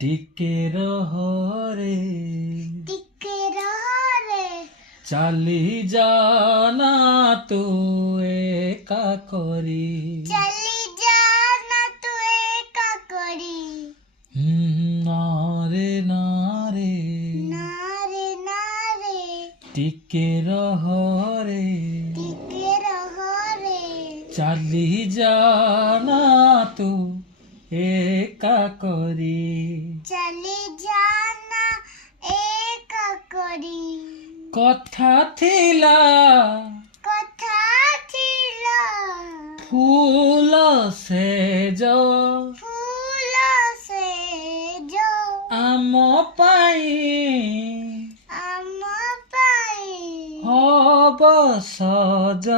টিকে রহরে টিকে রহরে চালি জানা তো একা করি চলি জানা তো একা করি নারে নারে নারে নারে টিকে রহরে টিকে রহরে চালি জানা তো একা করি চলি জানা একা করি কথা থিলা কথা ছিল ফুল সেজ ফুল সেজ ଆମ ପାଇଁ ଆମ ପାଇଁ ହବ ସଜ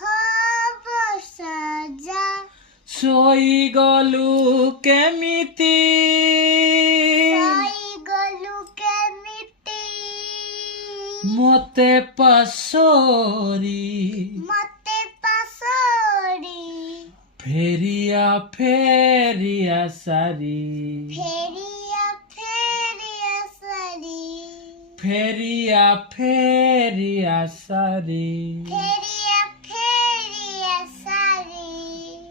ହବ ସଜା ଶୋଇଗଲୁ କେମିତି ଶୋଇଗଲୁ କେମିତି ମୋତେ ପାଶୋରି ମତେ ପାଶୋରି ଫେରିଆ ଫେରିଆ ସାରି ଫେରିଆ ଫେରିଆ ସାରି ଫେରିଆ ଫେରିଆ ସାରି ଫେରିଆ ଫେରିଆ ସାରି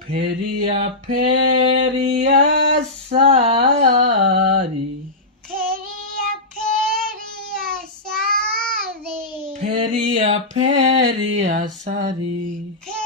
ଫେରିଆ ଫେରିଆ ସାରି ଫେରିଆ ଫେରିଆ ସାରି ଫେରିଆ ଫେରିଆ ସାରି ଫେରିଆ